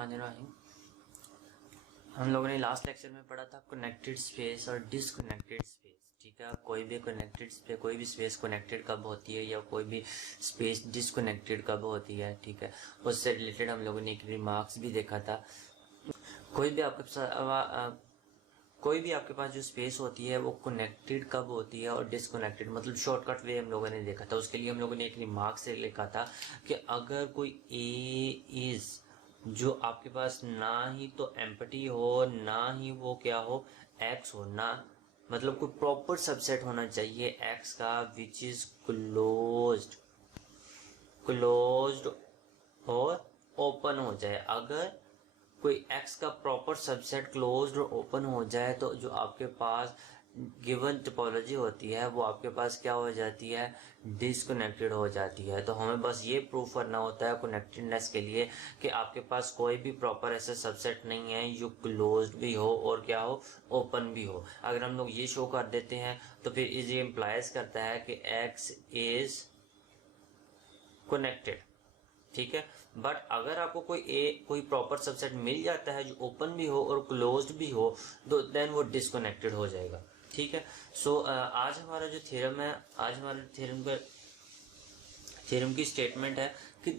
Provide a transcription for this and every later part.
बिस्मिल्लाहिर्रहमानिर्रहीम। हम लोगों ने लास्ट लेक्चर में पढ़ा था कनेक्टेड स्पेस और डिसकनेक्टेड स्पेस। ठीक है, कोई भी कनेक्टेड स्पेस, कोई भी स्पेस कनेक्टेड कब होती है या कोई भी स्पेस डिसकनेक्टेड कब होती है। ठीक है, उससे रिलेटेड हम लोगों ने एक रिमार्क्स भी देखा था। कोई भी आपके पास जो स्पेस होती है वो कनेक्टेड कब होती है और डिसकनेक्टेड, मतलब शॉर्टकट वे हम लोगों ने देखा था। उसके लिए हम लोगों ने एक रिमार्क से लिखा था कि अगर कोई ए इज जो आपके पास ना ही तो एम्पटी हो ना ही वो क्या हो एक्स हो, ना मतलब कोई प्रॉपर सबसेट होना चाहिए एक्स का विच इज क्लोज्ड और ओपन हो जाए। अगर कोई x का प्रॉपर सबसेट क्लोज्ड और ओपन हो जाए तो जो आपके पास गिवन टोपोलॉजी होती है वो आपके पास क्या हो जाती है, डिसकनेक्टेड हो जाती है। तो हमें बस ये प्रूफ करना होता है कनेक्टेडनेस के लिए कि आपके पास कोई भी प्रॉपर ऐसा सबसेट नहीं है जो क्लोज्ड भी हो और क्या हो, ओपन भी हो। अगर हम लोग ये शो कर देते हैं तो फिर ये इम्प्लाइज करता है कि x इज कनेक्टेड। ठीक है, बट अगर आपको कोई प्रॉपर सबसेट मिल जाता है जो ओपन भी हो और क्लोज्ड भी हो तो देन वो डिसकनेक्टेड हो जाएगा। ठीक है, सो आज हमारा जो थ्योरम है, आज हमारा थ्योरम की स्टेटमेंट है कि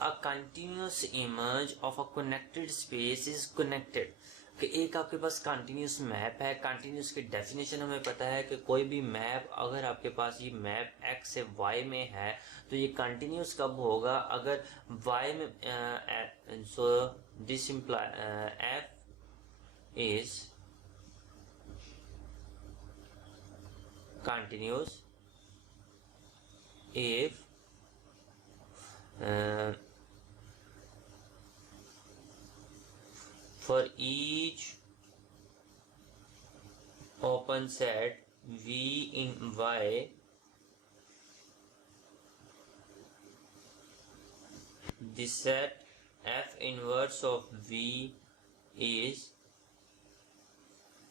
a continuous image of a connected space is connected. कि एक आपके पास कंटिन्यूस मैप है। कंटिन्यूस की डेफिनेशन हमें पता है कि कोई भी मैप, अगर आपके पास ये मैप x से y में है तो ये कंटिन्यूस कब होगा, अगर y में so this imply f is continuous if for each open set V in Y the set F inverse of V is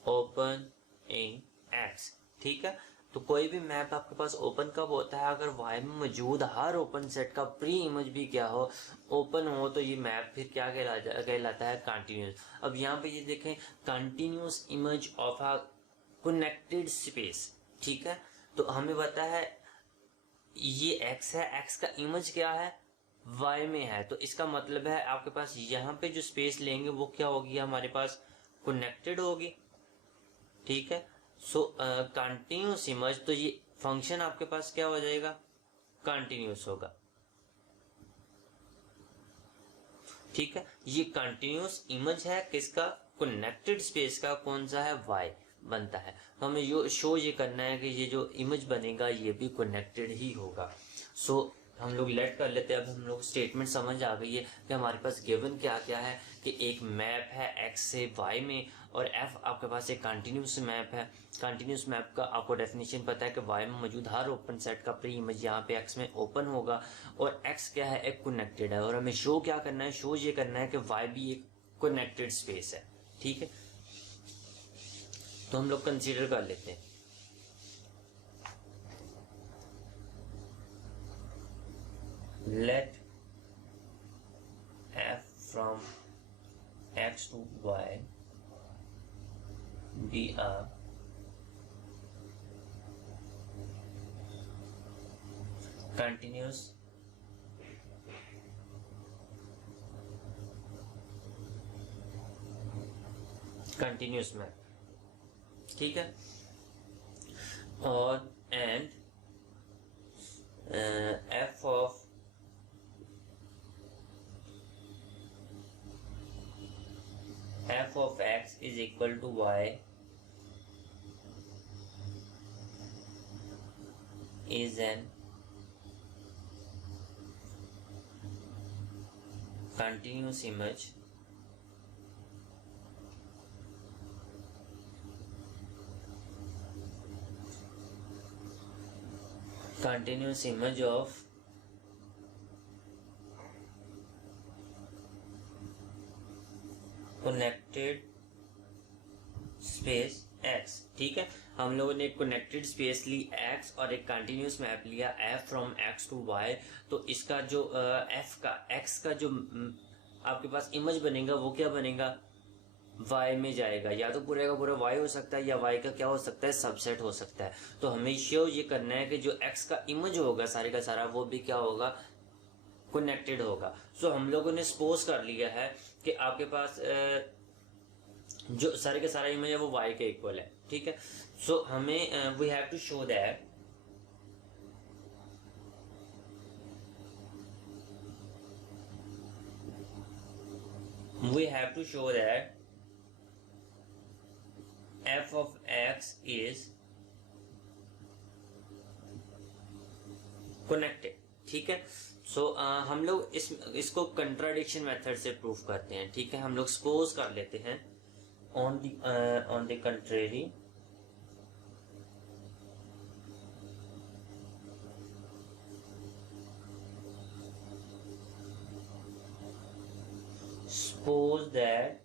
open in X। ठीक है, तो कोई भी मैप आपके पास ओपन कब होता है, अगर Y में मौजूद हर ओपन सेट का प्री इमेज भी क्या हो, ओपन हो, तो ये मैप फिर क्या कहलाता है, कंटिन्यूस। अब यहाँ पे ये देखें, continuous image of a connected space. ठीक है, तो हमें पता है ये x है, x का इमेज क्या है, y में है, तो इसका मतलब है आपके पास यहाँ पे जो स्पेस लेंगे वो क्या होगी, हमारे पास कनेक्टेड होगी। ठीक है, सो कंटिन्यूस इमेज, तो ये फंक्शन आपके पास क्या हो जाएगा, कंटिन्यूस होगा। ठीक है, ये कंटिन्यूस इमेज है किसका, कनेक्टेड स्पेस का, कौन सा है, y बनता है। तो हमें ये करना है कि ये जो इमेज बनेगा ये भी कनेक्टेड ही होगा। सो हम लोग लेट कर लेते हैं। अब हम लोग स्टेटमेंट समझ आ गई है कि हमारे पास गिवन क्या क्या है, कि एक मैप है x से y में और f आपके पास एक कंटिन्यूस मैप है। कंटिन्यूस मैप का आपको डेफिनेशन पता है कि y में मौजूद हर ओपन सेट का प्री इमेज यहाँ पे x में ओपन होगा और x क्या है, एक कनेक्टेड है। और हमें शो क्या करना है, शो ये करना है कि y भी एक कनेक्टेड स्पेस है। ठीक है, तो हम लोग कंसीडर कर लेते हैं। Let f from x to y be a continuous map. ठीक है, और and f of x is equal to y is an continuous image of connected space x। ठीक है, हम लोगों ने एक कनेक्टेड स्पेस ली x और एक कंटिन्यूस मैप लिया f from x to y। तो इसका जो f का x का जो आपके पास इमेज बनेगा वो क्या बनेगा, y में जाएगा, या तो पूरे का पूरा y हो सकता है या y का क्या हो सकता है, सबसेट हो सकता है। तो हमें श्योर ये करना है कि जो x का इमेज होगा सारे का सारा वो भी क्या होगा, कनेक्टेड होगा। सो हम लोगों ने सपोज कर लिया है कि आपके पास जो सारे का सारा इमेज है वो y के इक्वल है, ठीक है। सो हमें we have to show that f of x is connected, ठीक है। सो हम लोग इसको कंट्राडिक्शन मेथड से प्रूफ करते हैं, ठीक है। हम लोग सपोज कर लेते हैं on the contrary suppose that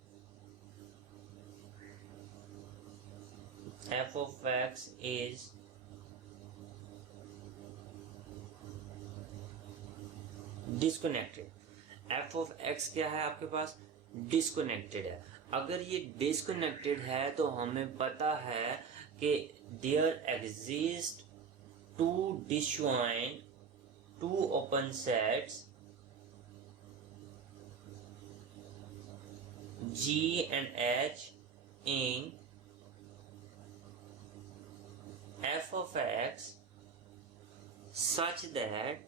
f of x is disconnected. f of x क्या है आपके पास, डिस्कनेक्टेड है। अगर ये डिस्कनेक्टेड है तो हमें पता है कि there exist two disjoint two open sets G and H in f of x such that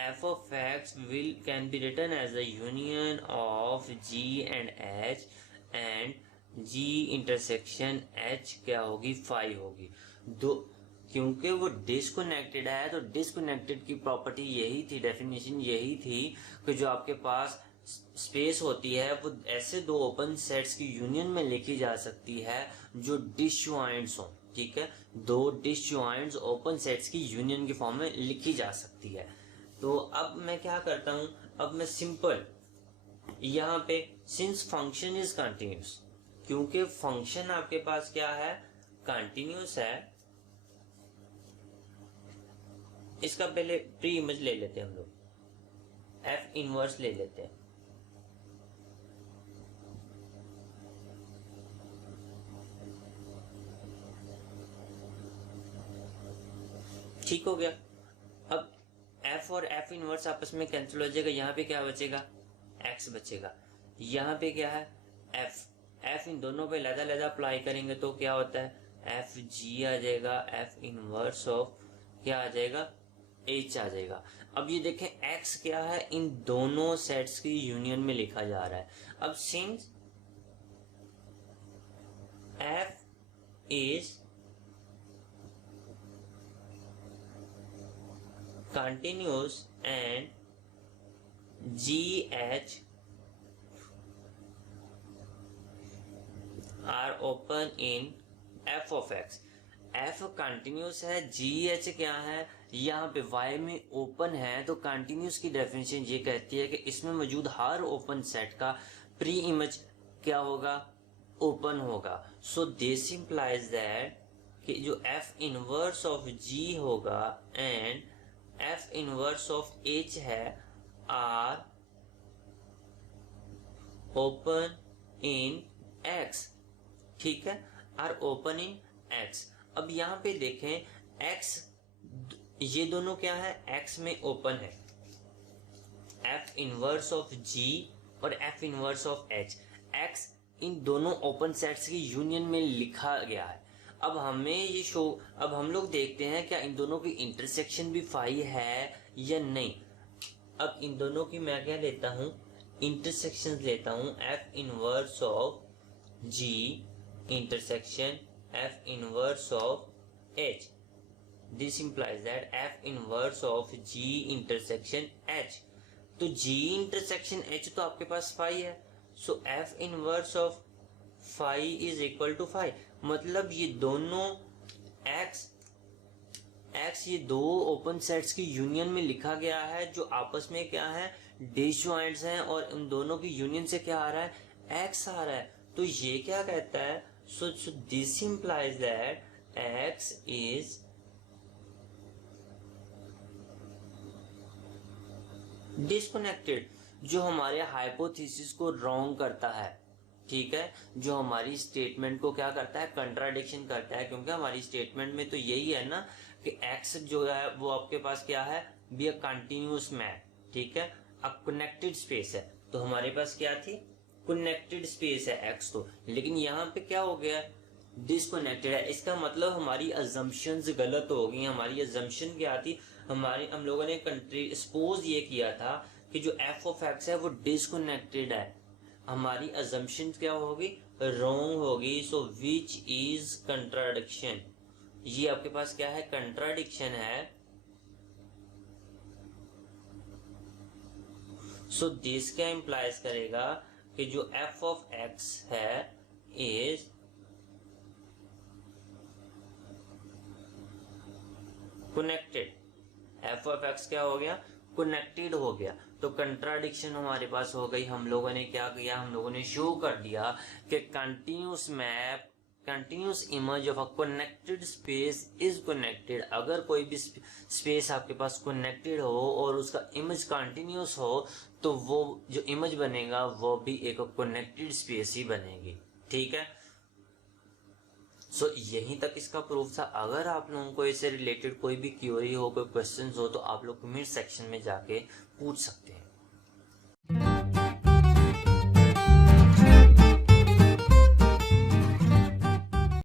f of x can be written as a union of G and H and G intersection H क्या होगी, phi होगी। दो क्योंकि वो disconnected है तो disconnected की property यही थी, डेफिनेशन यही थी कि जो आपके पास स्पेस होती है वो ऐसे दो ओपन सेट्स की यूनियन में लिखी जा सकती है जो डिसजॉइंट्स हो, ठीक है। दो डिसजॉइंट्स ओपन सेट्स की यूनियन की फॉर्म में लिखी जा सकती है। तो अब मैं क्या करता हूं, अब मैं सिंपल यहाँ पे सिंस फंक्शन इज कंटिन्यूस, क्योंकि फंक्शन आपके पास क्या है, कंटिन्यूस है, इसका पहले प्री इमेज ले लेते हैं हम लोग, f इनवर्स ले लेते हैं। ठीक हो गया। अब f और f इनवर्स आपस में कैंसिल हो जाएगा, यहाँ पे क्या बचेगा, x बचेगा। यहाँ पे क्या है, f इन दोनों पे लदा अप्लाई करेंगे तो क्या होता है, f g आ जाएगा, f इनवर्स ऑफ क्या आ जाएगा, h आ जाएगा। अब ये देखें x क्या है, इन दोनों सेट्स की यूनियन में लिखा जा रहा है। अब since f is continuous and GH are open in f of x, f continuous है, GH क्या है, यहाँ पे y में ओपन है, तो कंटिन्यूस की डेफिनेशन ये कहती है कि इसमें मौजूद हर ओपन सेट का प्री इमेज क्या होगा, ओपन होगा। सो दिस इंप्लाइज दैट कि जो f इनवर्स ऑफ g होगा and f inverse of h है आर ओपन इन x, ठीक है, आर ओपन इन x। अब यहाँ पे देखें x, ये दोनों क्या है, x में ओपन है, f इनवर्स ऑफ g और f inverse of h, x इन दोनों ओपन सेट्स की यूनियन में लिखा गया है। अब हमें ये शो, अब हम लोग देखते हैं क्या इन दोनों की इंटरसेक्शन भी फाई है या नहीं। अब इन दोनों की मैं क्या लेता हूँ, इंटरसेक्शन लेता हूँ, f inverse of g intersection f inverse of h। This implies that f inverse of g intersection h। तो g इंटरसेक्शन h तो आपके पास फाई है, so f inverse of phi is equal to phi. मतलब ये दोनों x ये दो ओपन सेट्स की यूनियन में लिखा गया है जो आपस में क्या है, डिसजॉइंट्स हैं, और उन दोनों की यूनियन से क्या आ रहा है, x आ रहा है। तो ये क्या कहता है, so this implies that x is disconnected जो हमारे हाइपोथेसिस को रॉन्ग करता है, ठीक है, जो हमारी स्टेटमेंट को क्या करता है, कंट्राडिक्शन करता है, क्योंकि हमारी स्टेटमेंट में तो यही है ना कि एक्स जो है वो आपके पास क्या है, बी अ कंटिन्यूअस मैप, ठीक है, अ कनेक्टेड स्पेस है, तो हमारे पास क्या थी, कनेक्टेड स्पेस है एक्स, तो लेकिन यहाँ पे क्या हो गया, डिसकनेक्टेड है। इसका मतलब हमारी अजम्पशंस गलत हो गई। हमारी अजम्पशन क्या थी, हम लोगों ने सपोज ये किया था कि जो एफ ऑफ एक्स है वो डिसकनेक्टेड है। हमारी अजम्पशन क्या होगी, रॉन्ग होगी। सो विच इज कंट्राडिक्शन, ये आपके पास क्या है, कंट्राडिक्शन है। सो दिस क्या इंप्लाइज करेगा कि जो एफ ऑफ एक्स है is connected, F of x क्या हो गया, कनेक्टेड हो गया। तो कंट्राडिक्शन हमारे पास हो गई। हम लोगों ने क्या किया, हम लोगों ने शो कर दिया कि continuous map, continuous image of a connected space is connected. अगर कोई भी स्पेस आपके पास कनेक्टेड हो और उसका इमेज कंटिन्यूस हो तो वो जो इमेज बनेगा वो भी एक कनेक्टेड स्पेस ही बनेगी, ठीक है। सो यहीं तक इसका प्रूफ था। अगर आप लोगों को इससे रिलेटेड कोई भी क्वेरी हो, कोई क्वेश्चन हो, तो आप लोग कमेंट सेक्शन में जाके पूछ सकते हैं।